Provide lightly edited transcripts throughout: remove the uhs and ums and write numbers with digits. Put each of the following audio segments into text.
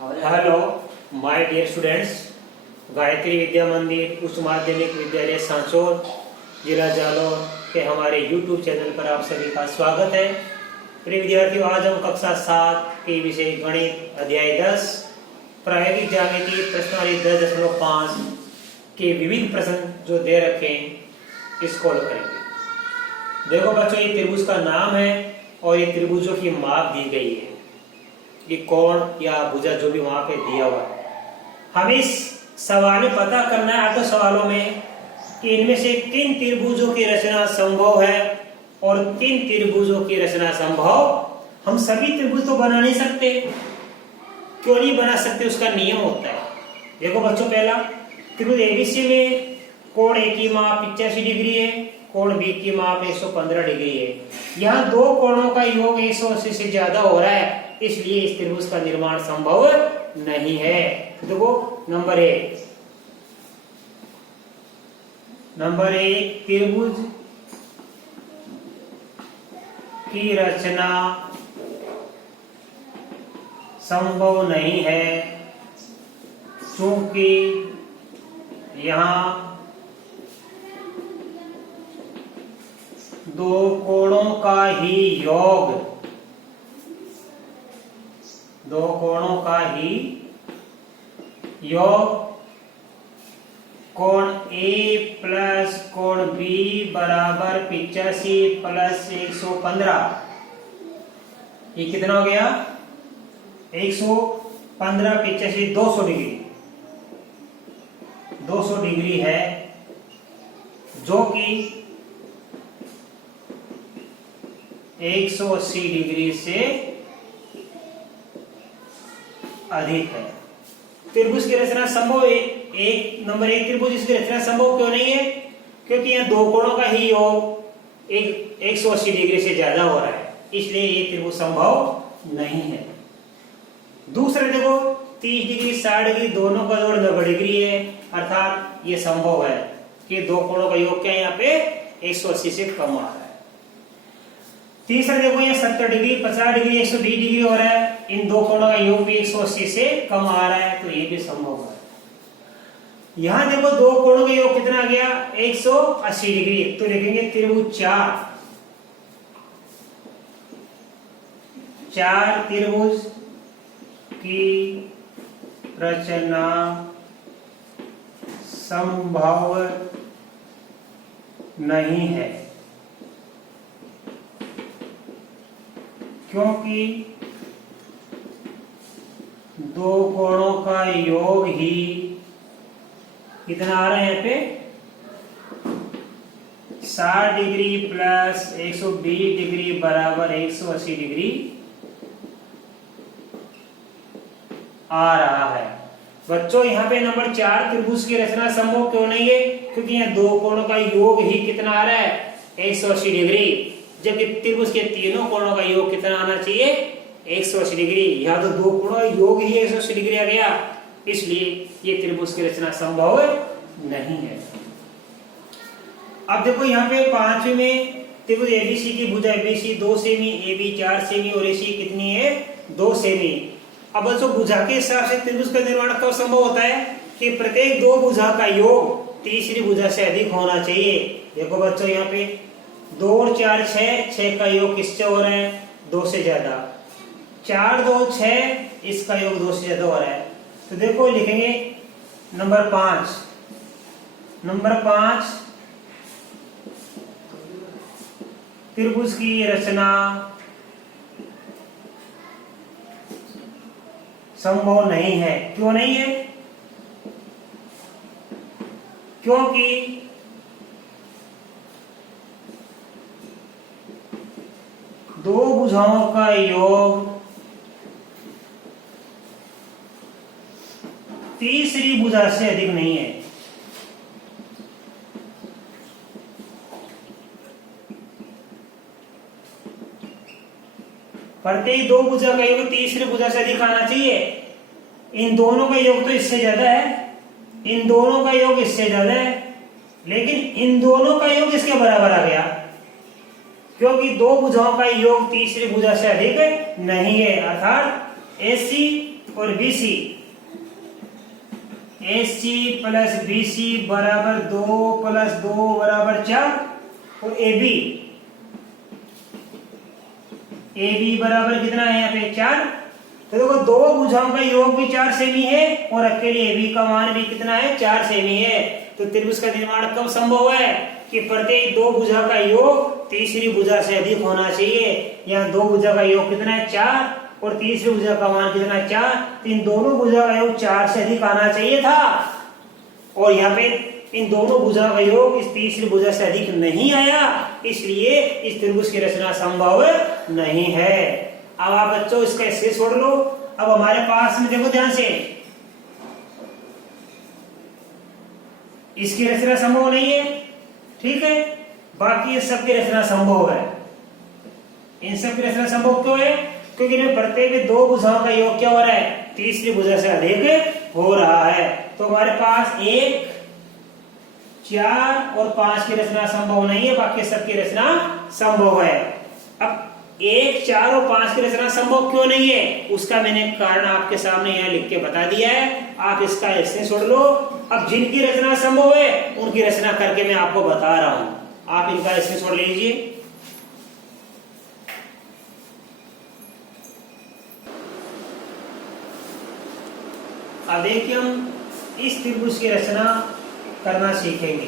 Hello my dear students, Gayatri Vidya Mandir उच्च माध्यमिक विद्यालय सांचौर जिला जालौर के हमारे YouTube चैनल पर आप सभी का स्वागत है। प्रिय विद्यार्थियों, आज हम कक्षा 7 के विषय गणित अध्याय 10 प्रायोगिक ज्यामिति प्रश्नावली 10.5 के विविध प्रश्न जो दे रखे हैं इसको हल करेंगे। देखो बच्चों, ये त्रिभुज का नाम है और ये त्रिभुजों की माप दी गई है। ये कोण या भुजा जो भी वहां पे दिया हुआ है, हमें इस सवाल में पता करना है आधे सवालों में कि इनमें से किन त्रिभुजों की रचना संभव है और किन त्रिभुजों की रचना संभव। हम सभी त्रिभुज तो बना नहीं सकते। क्यों नहीं बना सकते, उसका नियम होता है। देखो बच्चों, पहला त्रिभुज एबीसी में कोण ए की माप 85 डिग्री है, कोण बी की माप 115 डिग्री है। यहाँ दो कोणों का योग 180 से ज्यादा हो रहा है, इसलिए इस त्रिभुज का निर्माण संभव नहीं है। देखो नंबर एक त्रिभुज की रचना संभव नहीं है क्योंकि यहाँ दो कोणों का ही योग कोण A प्लस कोण B बराबर 85 प्लस 115। ये कितना हो गया? 115 85 200 डिग्री है, जो कि 180 डिग्री से अधिक है। त्रिभुज की रचना संभव है। नंबर एक त्रिभुज इसकी रचना संभव क्यों नहीं है? क्योंकि यहाँ दो कोणों का ही योग 180 डिग्री से ज्यादा हो रहा है, इसलिए ये त्रिभुज संभव नहीं है। दूसरा देखो, 30 डिग्री 60 डिग्री दोनों का जोड़ 90 डिग्री है, अर्थात ये संभव है कि दो कोणों का योग क्या यहाँ पे 180 से कम आ रहा है। तीसरा देखो, ये 70 डिग्री 50 डिग्री 120 डिग्री हो रहा है, इन दो कोणों का योग भी 180 से कम आ रहा है, तो ये भी संभव है। यहां देखो दो कोणों का योग कितना आ गया? 180 डिग्री, तो लिखेंगे त्रिभुज 4 त्रिभुज की रचना संभव नहीं है क्योंकि दो कोणों का योग ही कितना आ रहा है यहाँ पे? 60 डिग्री प्लस 120 डिग्री बराबर 180 डिग्री आ रहा है। बच्चों, यहाँ पे नंबर 4 त्रिभुज की रचना संभव क्यों नहीं है? क्योंकि यहाँ दो कोणों का योग ही कितना आ रहा है? 180 डिग्री, जबकि त्रिभुज के तीनों कोणों का योग कितना आना चाहिए? 180 डिग्री। यहाँ तो दो कोणों का योग ही 180 डिग्री आ गया, इसलिए ये त्रिभुज की रचना संभव नहीं है। अब देखो यहाँ पे 5वें में त्रिभुज एबीसी की भुजा एबीसी 2 सेमी, AB 4 सेमी और AC कितनी है? 2 सेमी। अब बच्चों, भुजा के हिसाब से त्रिभुज का निर्माण कब संभव होता है? कि प्रत्येक दो भुजा का योग तीसरी भुजा से अधिक होना चाहिए। देखो बच्चों, यहाँ पे 2 और 4 6 का योग किससे हो रहा है? 2 से ज्यादा। 4 2 6, इसका योग 2 से ज्यादा हो रहा है। तो देखो लिखेंगे नंबर 5 त्रिभुज की रचना संभव नहीं है। क्यों नहीं है? क्योंकि दो भुजाओं का योग तीसरी भुजा से अधिक नहीं है। प्रत्येक दो भुजा का योग तीसरी भुजा से अधिक आना चाहिए। इन दोनों का योग तो इससे ज्यादा है, इन दोनों का योग इससे ज्यादा है, लेकिन इन दोनों का योग इसके बराबर आ गया। क्योंकि दो भुजाओं का योग तीसरी भुजा से अधिक नहीं है, अर्थात AC और BC, AC प्लस BC बराबर 2 प्लस 2 बराबर 4 और AB बराबर कितना है यहाँ पे 4। तो देखो दो भुजाओं का योग भी 4 सेमी है और अकेले AB का मान भी कितना है 4 सेमी है। तो त्रिभुज का निर्माण कब संभव है कि प्रत्येक दो भुजा का योग तीसरी भुजा से अधिक होना चाहिए। यहाँ दो भुजा का योग कितना है 4 और तीसरी भुजा का मान कितना है 4, तो इन दोनों भुजा का योग 4 से अधिक आना चाहिए था और यहाँ पे इन दोनों भुजा का योग इस तीसरी भुजा से अधिक नहीं आया, इसलिए इस त्रिभुज की रचना संभव नहीं है। अब आप बच्चों इसका इससे छोड़ लो। अब हमारे पास में देखो ध्यान से, इसकी रचना संभव नहीं है, ठीक है, बाकी ये सब की रचना संभव है। इन सब की रचना संभव क्यों है? क्योंकि इनमें प्रत्येक दो भुजाओं का योग क्या हो रहा है तीसरी भुजा से अधिक हो रहा है। तो हमारे पास 1, 4 और 5 की रचना संभव नहीं है, बाकी सबकी रचना संभव है। अब 1, 4 और 5 की रचना संभव क्यों नहीं है उसका मैंने कारण आपके सामने यहाँ लिख के बता दिया है, आप इसका ऐसे छोड़ लो। अब जिनकी रचना संभव है उनकी रचना करके मैं आपको बता रहा हूं, आप इनका ऐसे छोड़ लीजिए। अब देखिए हम इस त्रिभुज की रचना करना सीखेंगे।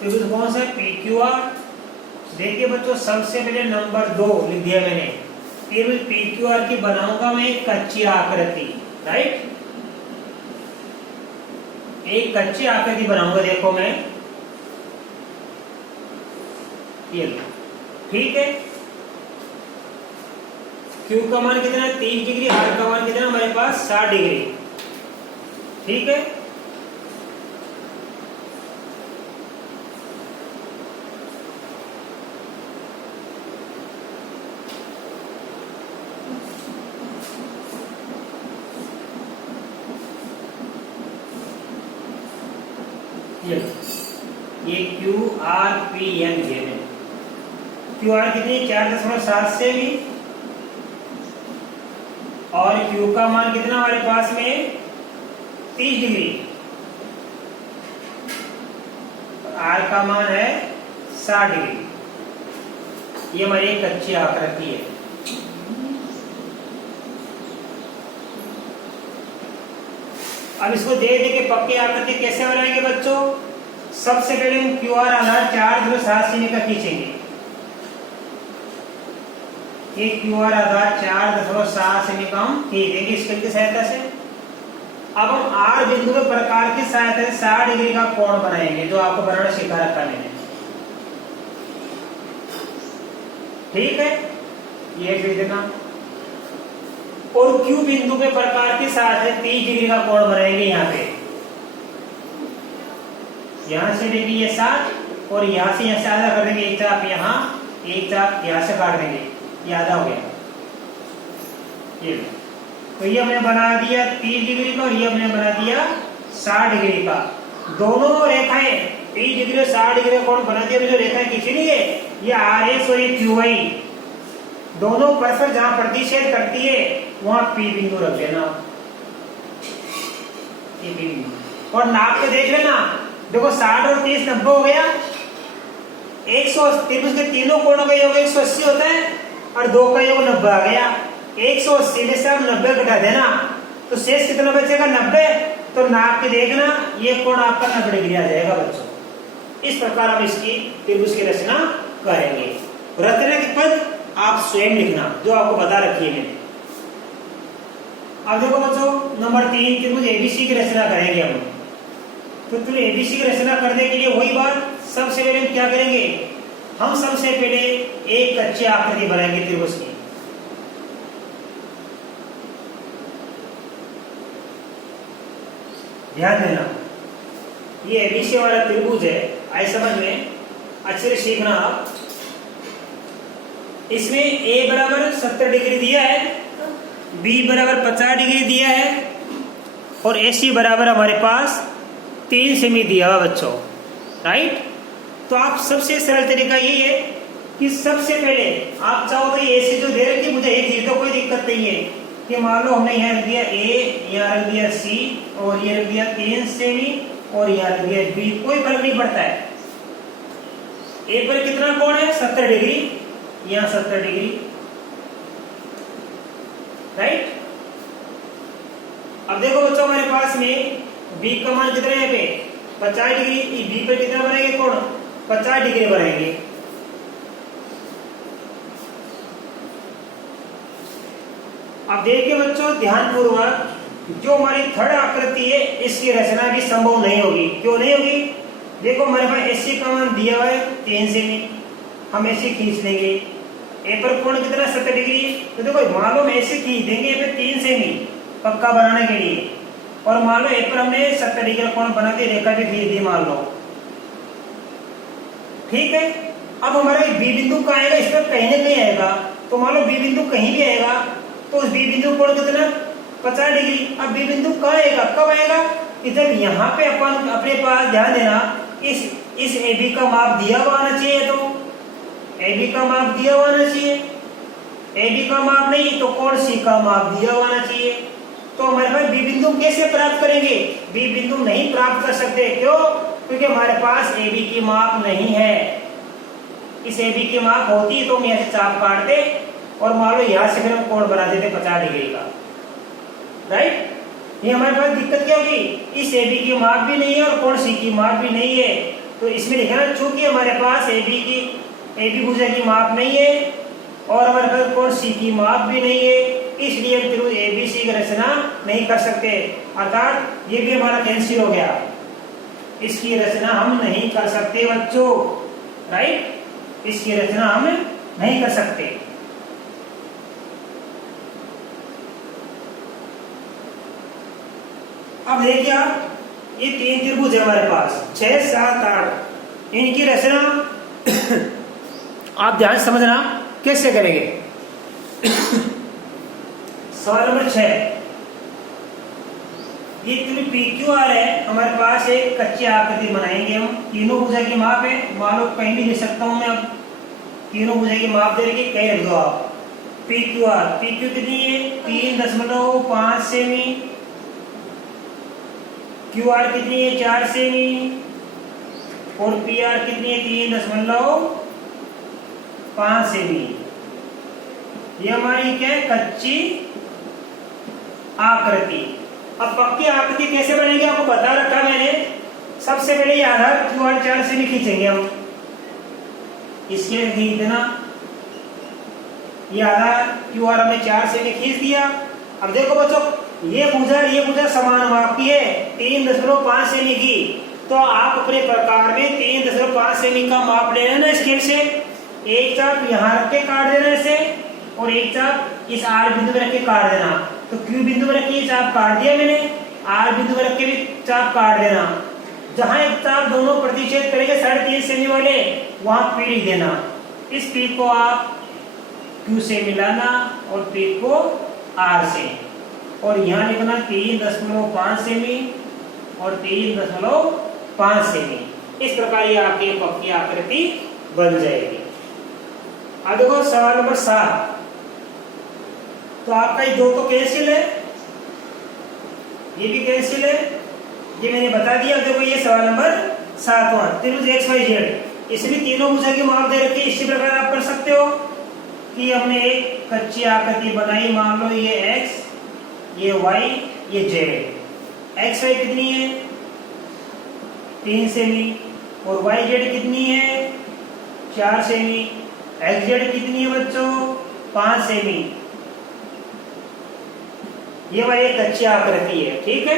त्रिभुज कौन सा है? PQR। देखिए बच्चों सबसे पहले नंबर 2 लिख दिया मैंने। त्रिभुज PQR की बनाऊंगा मैं एक कच्ची आकृति, राइट, एक कच्ची आकृति बनाऊंगा। देखो मैं ये, ठीक है, Q का मान कितना है 30 डिग्री, R का मान कितना हमारे पास 60 डिग्री, ठीक है। ये QRPN है। QR कितनी 4.7 से भी, और Q का मान कितना हमारे पास में 30 डिग्री, R का मान है 60 डिग्री। ये हमारी एक कच्ची आकृति है। अब इसको दे दे के पक्की आकृति कैसे बनाएंगे बच्चों? सबसे पहले हम QR आधार 4.7 सेमी का खींचेंगे। ये QR आधार 4.7 सेमी का हम खींच देंगे स्केल की सहायता से। अब हम R बिंदु के प्रकार की सहायता से 60 डिग्री का कोण बनाएंगे, जो आपको बनाना सिखा रखा मैंने, ठीक है, ये भी देना। और Q बिंदु के प्रकार की सहायता से 30 डिग्री का कोण बनाएंगे। यहाँ पे यहां से देखिए ये 60 और यहां से यहां से आधा कर देंगे, एक चाप यहाँ, एक चाप यहां से काट देंगे, ये आधा हो गया। ये तो ये हमने बना दिया 30 डिग्री का और ये हमने बना दिया 60 डिग्री का। दोनों रेखाएं 30 डिग्री और 60 डिग्री का कोण बना दिया। जो रेखाएं खींची नहीं है ये RS और ये QY, दोनों परस्पर जहां प्रतिच्छेद करती है वहां P बिंदु रख देना, ये P बिंदु। और नाप के देख लेना, देखो 60 और 30 90 हो गया। 180 त्रिभुज के तीनों कोणों का योग 180 होता है और दो का योग 90 आ गया। 180 में से आप 90 घटा देना तो शेष कितना बचेगा 90। तो नाप के देखना ये कोण आपका 90 डिग्री आ जाएगा बच्चों। इस प्रकार हम इसकी त्रिभुज की रचना करेंगे। रचना के पद आप स्वयं लिखना जो आपको बता रखी है मैंने। अब देखो बच्चों नंबर 3 त्रिभुज ABC की रचना करेंगे हम। तो तुम्हें ABC की रचना करने के लिए वही बात, सबसे पहले हम क्या करेंगे, हम सबसे पहले एक कच्ची आकृति बनाएंगे त्रिभुज की। ध्यान देना ये ABC वाला त्रिभुज है, आए समझ में, अच्छे से सीखना आप। इसमें A बराबर 70 डिग्री दिया है, B बराबर 50 डिग्री दिया है और AC बराबर हमारे पास 3 सेमी दिया हुआ बच्चों, राइट। तो आप सबसे सरल तरीका यही है कि सबसे पहले आप चाहो तो AC जो दे रखी मुझे एक लिख दो, कोई दिक्कत नहीं है। कि मान लो हमने यहाँ रख दिया ए, यहाँ रख दिया सी, और ये रख दिया 3 सेमी, और यहाँ रख दिया बी, कोई फर्क नहीं पड़ता है। ए पर कितना कोण है 70 डिग्री, यहाँ 70 डिग्री, राइट। अब देखो बच्चों हमारे पास में बी का मान कितना है पे 50 डिग्री, बी पे कितना बनाएंगे कोण 50 डिग्री बनाएंगे। अब देखिए बच्चों ध्यानपूर्वक, जो हमारी थर्ड आकृति है इसकी रचना भी संभव नहीं होगी। क्यों नहीं होगी? देखो हमारे पास एसी का मान दिया हुआ है 3 सेमी, हम एसी खींच लेंगे। ए पर कोण कितना 70 डिग्री, तो देखो मान लो हम एसी खींच देंगे पे 3 सेमी पक्का बनाने के लिए, और मान लो ए पर हमने 70 डिग्री का कोण बना के रेखा भी खींच दी मान लो, ठीक है। अब हमारा बी बिंदु कहाँ आएगा, इसमें कहीं ना कहीं आएगा, तो मान लो बी बिंदु कहीं भी आएगा तो उस बी बिंदु कोण कितना 50 डिग्री। अब बी बिंदु कहाँ आएगा, कब आएगा, इधर यहाँ पे अपन अपने पास ध्यान देना, इस ए बी का माप दिया हुआ आना चाहिए, तो ए बी का माप दिया हुआ आना चाहिए। ए बी का माप नहीं तो कोण सी का माप दिया हुआ आना चाहिए। तो हमारे पास बी बिंदु कैसे प्राप्त करेंगे, बी बिंदु नहीं प्राप्त कर सकते, क्यों? क्योंकि हमारे पास ए बी की माप नहीं है। इस ए बी की माप होती तो हम यहाँ से चाप काटते और मान लो यहाँ से फिर हम कोण बना देते 50 डिग्री का, राइट। ये हमारे पास दिक्कत क्या होगी, इस ए बी की माप भी नहीं है और कोण सी की माप भी नहीं है, तो इसमें लिखना चूंकि हमारे पास ए बी भुजा की माप नहीं है और हमारे पास कोण सी की माप भी नहीं है, इसलिए हम त्रिभुज एबीसी की रचना नहीं कर सकते, अर्थात ये भी हमारा कैंसिल हो गया, इसकी रचना हम नहीं कर सकते बच्चों, राइट। इसकी रचना हम नहीं कर सकते। अब देखिए आप, ये 3 त्रिभुज है हमारे पास 6, 7, 8, इनकी रचना आप ध्यान समझना कैसे करेंगे। सवाल नंबर 6, ये त्रिभुज PQR है हमारे पास, एक कच्ची आकृति बनाएंगे हम, तीनों भुजा की माप है, मान लो कहीं भी दे सकता हूं मैं, अब तीनों भुजा की माप दे रही कहीं रख दो आप। PQ कितनी है 3.5 सेमी, QR कितनी है 4 सेमी, और PR कितनी है 3.5 सेमी। ये हमारी क्या है, कच्ची आकृति। अब पक्की आकृति कैसे बनेगी आपको बता रखा मैंने। सबसे पहले ये आधार QR 4 सेमी खींचेंगे हम, इसके खींच देना, ये आधार QR हमने 4 सेमी खींच दिया। अब देखो बच्चों, ये भुजा समान माप की है 3.5 सेमी की, तो आप अपने प्रकार में 3.5 सेमी का माप ले लेना स्केल से, एक चाप यहाँ रख के काट देना इसे, और एक चाप इस R बिंदु में रख के काट देना। तो Q बिंदु में रख के चाप काट दिया मैंने, R बिंदु में रख के भी चाप काट देना। जहां एक चाप दोनों प्रतिच्छेद करेंगे 3.5 सेमी वाले, वहां P लिख देना। इस P को आप Q से मिलाना और P को R से, और यहाँ लिखना 3.5 सेमी और 3.5 सेमी। इस प्रकार ये आपकी पक्की आकृति बन जाएगी। अब देखो सवाल नंबर 7, तो आपका ये 2 तो कैंसिल है, ये भी कैंसिल है, ये मैंने बता दिया। देखो ये सवाल नंबर 7वां, त्रिभुज XYZ, इसमें तीनों भुजा की माप दे रखी है। इसी प्रकार आप कर सकते हो कि हमने एक कच्ची आकृति बनाई, मान लो ये X, ये Y, ये Z। XY कितनी है 3 सेमी, और YZ कितनी है 4 सेमी, XZ कितनी है बच्चों 5 सेमी। ये वाली एक कच्ची आकृति है, ठीक है।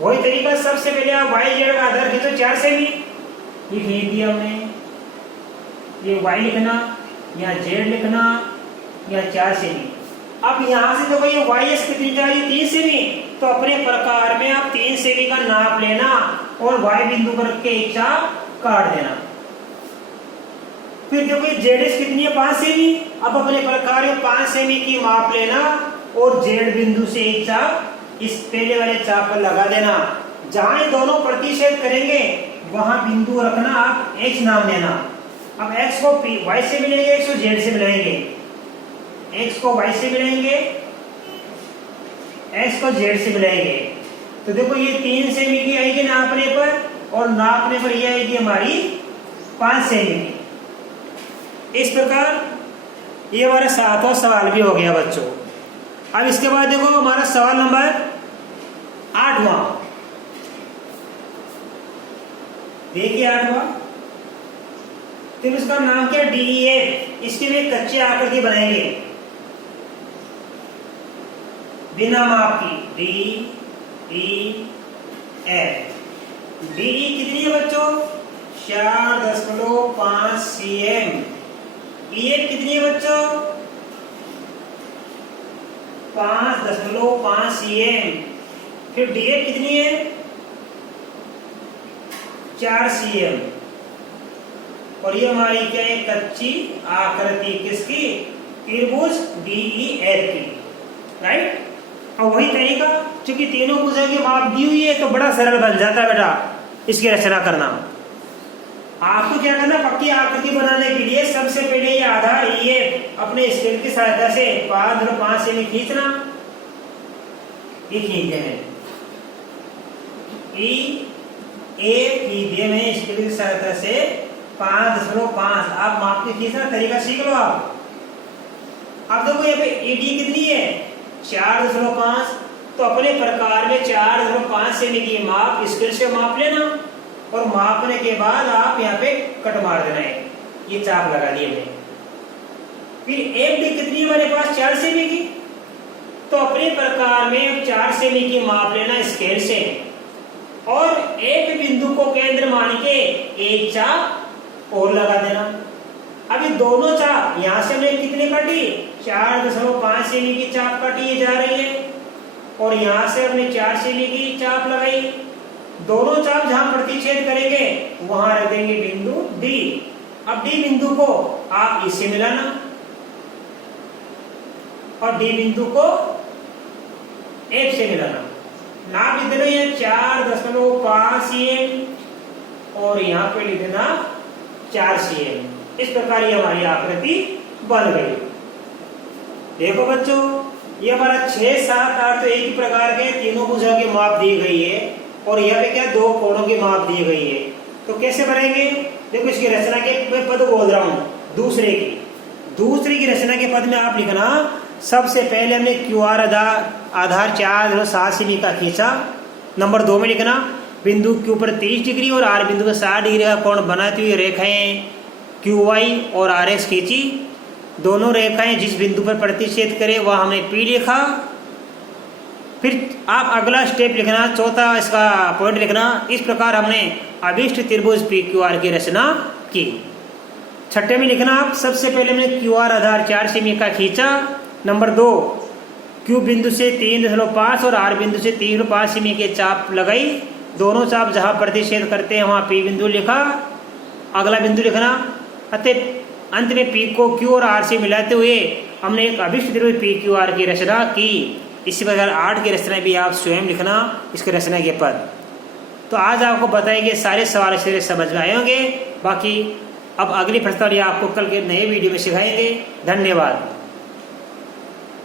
वही तरीका, सबसे पहले आप YZ का आधार खींचो 4 सेमी, ये खींच दिया हमने, ये Y लिखना, यहाँ Z लिखना, यहाँ 4 सेमी। अब यहाँ से देखो ये YS कितनी चाहिए 3 सेमी, तो अपने प्रकार में आप 3 सेमी का नाप लेना और Y बिंदु पर रख के एक चाप काट देना। फिर देखो ये ZS कितनी है 5 सेमी, अब अपने प्रकार में 5 सेमी की माप लेना और Z बिंदु से एक चाप इस पहले वाले चाप पर लगा देना। जहां ये दोनों प्रतिच्छेद करेंगे वहां बिंदु रखना, आप X नाम देना। अब x को y से मिलेंगे, x को z से मिलाएंगे, x को y से मिलाएंगे, x को z से मिलाएंगे। तो देखो ये 3 सेमी की आएगी नापने पर, और नापने पर ये आएगी हमारी 5 सेमी की। इस प्रकार ये हमारा 7वां सवाल भी हो गया बच्चों। अब इसके बाद देखो हमारा सवाल नंबर 8वां, देखिए 8वां। तो इसका नाम क्या, DEF। इसके लिए कच्ची आकृति बनाएंगे बिना माप की, DEF। DE कितनी है बच्चों, 4.5 cm। EF कितनी है बच्चों, 5.5 cm। फिर DF कितनी है, 4 cm। और ये हमारी क्या है, कच्ची आकृति किसकी, त्रिभुज DEF की, राइट। और वही तरीका, क्योंकि तीनों भुजा की माप दी हुई है तो बड़ा सरल बन जाता है बेटा इसकी रचना करना। आपको क्या करना, पक्की आकृति बनाने के लिए सबसे पहले ये आधार ये अपने स्केल की सहायता से 5.5 सेमी खींचना। ये खींच दें, खींच मैंने स्केल की सहायता से 5.5। आप माप के खींचना तरीका सीख लो आप। अब देखो ये पे AD कितनी है, 4.5। तो अपने प्रकार में 4.5 सेमी की माप स्केल से माप लेना, और मापने के बाद आप यहाँ पे कट मार देना है, ये चाप लगा दिए हमने। फिर FD कितनी है हमारे पास, 4 सेमी की। तो अपने प्रकार में 4 सेमी की माप लेना स्केल से, और एक बिंदु को केंद्र मान के एक चाप और लगा देना। अभी दोनों चाप यहाँ से हमने कितने काटी, 4.5 सेमी की चाप काटी, ये जा रही है, और यहाँ से हमने 4 सेमी की चाप लगाई। दोनों चाप जहां प्रतिच्छेद करेंगे वहां रख देंगे बिंदु D। अब D बिंदु को आप इससे मिलाना, और D बिंदु को F से मिलाना। नाप लिख देना ये 4.5 cm, और यहाँ पे लिख देना 4 cm। इस प्रकार ये हमारी आकृति बन गई। देखो बच्चों, ये हमारा 6, 7, 8 तो एक ही प्रकार के तीनों भुजा की माप दी गई है, और यहाँ पे क्या 2 कोणों की माप दी गई है। तो कैसे बनाएंगे, देखो इसकी रचना के मैं पद बोल रहा हूँ, दूसरे की रचना के पद में आप लिखना, सबसे पहले हमने QR आधार 4.7 सेमी का खींचा। नंबर 2 में लिखना, बिंदु Q पर 30 डिग्री और R बिंदु पर 60 डिग्री का कोण बनाती हुई रेखाएं QY और RX खींची। दोनों रेखाएं जिस बिंदु पर प्रतिच्छेद करे वह हमने P लिखा। फिर आप अगला स्टेप लिखना, चौथा इसका पॉइंट लिखना, इस प्रकार हमने अभिष्ट त्रिभुज PQR की रचना की। छठे में लिखना आप, सबसे पहले हमने QR आधार 4 सेमी का खींचा। नंबर 2, Q बिंदु से 3.5 और R बिंदु से 3.5 सेमी के चाप लगाई। दोनों चाप जहां प्रतिच्छेद करते हैं वहां P बिंदु लिखा। अगला बिंदु लिखना, अतः अंत में P को Q और R से मिलाते हुए हमने एक अभिष्ट त्रिभुज PQR की रचना की। इसी प्रकार 8 की रचना भी आप स्वयं लिखना, इसके रचना के पद। तो आज आपको बताएंगे सारे सवाल से समझ में आए होंगे। बाकी अब अगली प्रश्नावली आपको कल के नए वीडियो में सिखाएंगे। धन्यवाद।